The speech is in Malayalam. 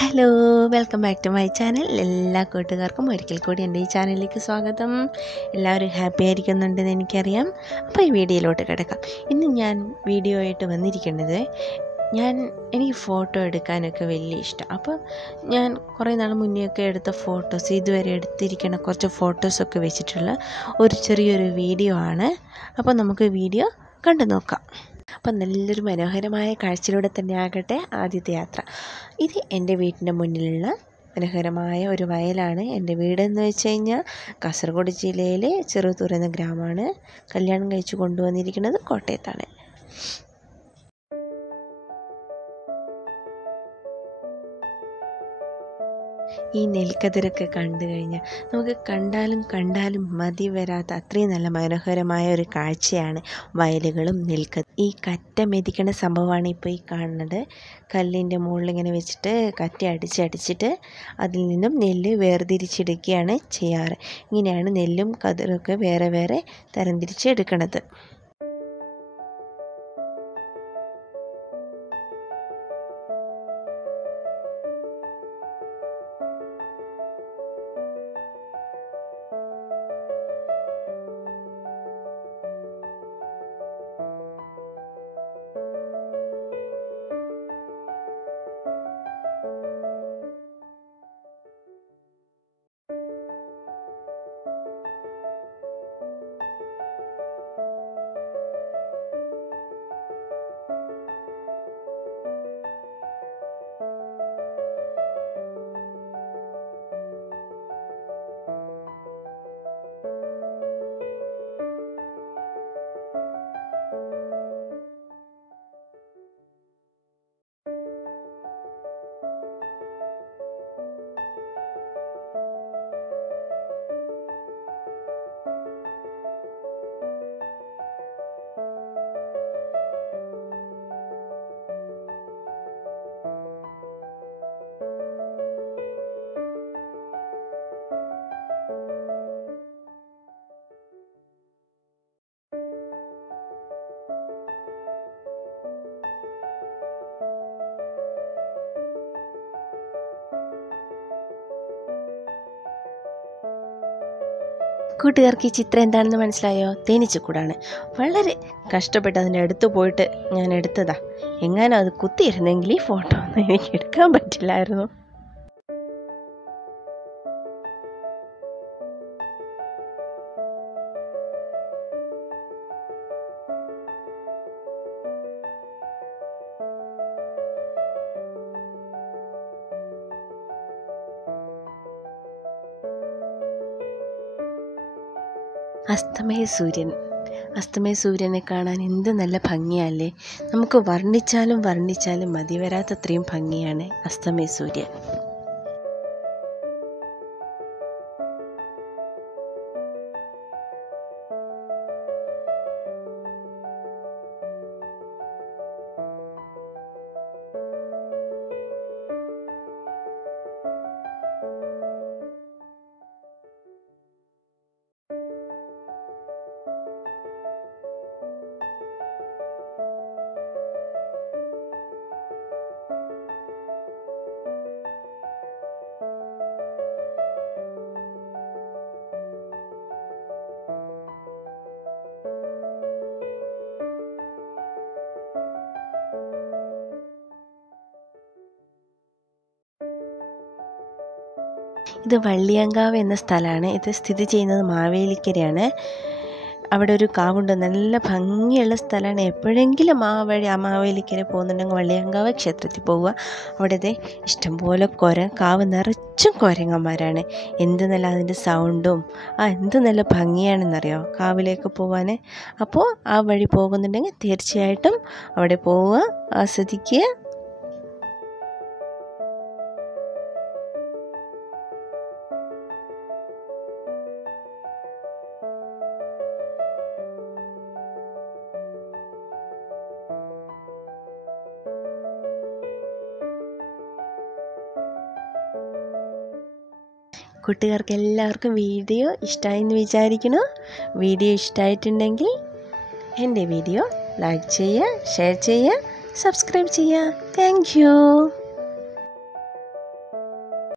Hello, welcome back to my channel. എല്ലാ കൂട്ടുകാർക്കും ഒരിക്കൽ കൂടി എൻ്റെ ഈ ചാനലിലേക്ക് സ്വാഗതം. എല്ലാവരും ഹാപ്പി ആയിരിക്കുന്നുണ്ടെന്ന് എനിക്കറിയാം. അപ്പോൾ ഈ വീഡിയോയിലോട്ട് കിടക്കാം. ഇന്ന് ഞാൻ വീഡിയോ ആയിട്ട് വന്നിരിക്കുന്നത്, എനിക്ക് ഫോട്ടോ എടുക്കാനൊക്കെ വലിയ ഇഷ്ടം. അപ്പോൾ ഞാൻ കുറേ നാൾ മുന്നെയൊക്കെ എടുത്ത ഫോട്ടോസ്, ഇതുവരെ എടുത്തിരിക്കുന്ന കുറച്ച് ഫോട്ടോസൊക്കെ വെച്ചിട്ടുള്ള ഒരു ചെറിയൊരു വീഡിയോ ആണ്. അപ്പോൾ നമുക്ക് വീഡിയോ കണ്ടു നോക്കാം. അപ്പം നല്ലൊരു മനോഹരമായ കാഴ്ചയിലൂടെ തന്നെ ആകട്ടെ ആദ്യത്തെ യാത്ര. ഇത് എൻ്റെ വീട്ടിൻ്റെ മുന്നിലുള്ള മനോഹരമായ ഒരു വയലാണ്. എൻ്റെ വീടെന്ന് വെച്ച് കഴിഞ്ഞാൽ കാസർഗോഡ് ജില്ലയിലെ ചെറുതൂർ എന്ന ഗ്രാമമാണ്. കല്യാണം കഴിച്ച് കൊണ്ടുവന്നിരിക്കുന്നത് കോട്ടയത്താണ്. ഈ നെൽക്കതിരൊക്കെ കണ്ടു കഴിഞ്ഞാൽ നമുക്ക് കണ്ടാലും മതി വരാത്ത അത്രയും നല്ല മനോഹരമായ ഒരു കാഴ്ചയാണ് വയലുകളും ഈ കറ്റ മെതിക്കണ സംഭവമാണ് ഇപ്പോൾ ഈ കാണുന്നത്. കല്ലിൻ്റെ മുകളിൽ ഇങ്ങനെ വെച്ചിട്ട് കറ്റ അടിച്ചിട്ട് അതിൽ നിന്നും നെല്ല് വേർതിരിച്ചെടുക്കുകയാണ് ചെയ്യാറ്. ഇങ്ങനെയാണ് നെല്ലും കതിരൊക്കെ വേറെ വേറെ തരംതിരിച്ചെടുക്കണത്. കൂട്ടുകാർക്ക് ഈ ചിത്രം എന്താണെന്ന് മനസ്സിലായോ? തേനീച്ചക്കൂടാണ്. വളരെ കഷ്ടപ്പെട്ട് അതിൻ്റെ അടുത്ത് പോയിട്ട് ഞാൻ എടുത്തതാ. എങ്ങാനും അത് കുത്തിയിരുന്നെങ്കിൽ ഈ ഫോട്ടോ ഒന്നും എനിക്ക് എടുക്കാൻ പറ്റില്ലായിരുന്നു. അസ്തമയ സൂര്യനെ കാണാൻ എന്ത് നല്ല ഭംഗിയല്ലേ. നമുക്ക് വർണ്ണിച്ചാലും മതി വരാത്തത്രയും ഭംഗിയാണ് അസ്തമയ സൂര്യൻ. ഇത് വള്ളിയാങ്കാവ് എന്ന സ്ഥലമാണ്. ഇത് സ്ഥിതി ചെയ്യുന്നത് മാവേലിക്കരയാണ്. അവിടെ ഒരു കാവുണ്ട്, നല്ല ഭംഗിയുള്ള സ്ഥലമാണ്. എപ്പോഴെങ്കിലും മാവേലിക്കര പോകുന്നുണ്ടെങ്കിൽ വള്ളിയാങ്കാവ് ക്ഷേത്രത്തിൽ പോവുക. അവിടെ ഇഷ്ടംപോലെ കാവ് നിറച്ചും കുരങ്ങന്മാരാണ്. എന്ത് നല്ല അതിൻ്റെ സൗണ്ടും എന്ത് നല്ല ഭംഗിയാണെന്നറിയോ കാവിലേക്ക് പോകാൻ. അപ്പോൾ ആ വഴി പോകുന്നുണ്ടെങ്കിൽ തീർച്ചയായിട്ടും അവിടെ പോവുക, ആസ്വദിക്കുക. കൂട്ടുകാർക്ക് എല്ലാവർക്കും വീഡിയോ ഇഷ്ടമായെന്ന് വിചാരിക്കുന്നു. വീഡിയോ ഇഷ്ടമായിട്ടുണ്ടെങ്കിൽ എൻ്റെ വീഡിയോ ലൈക്ക് ചെയ്യുക, ഷെയർ ചെയ്യുക, സബ്സ്ക്രൈബ് ചെയ്യുക. Thank you.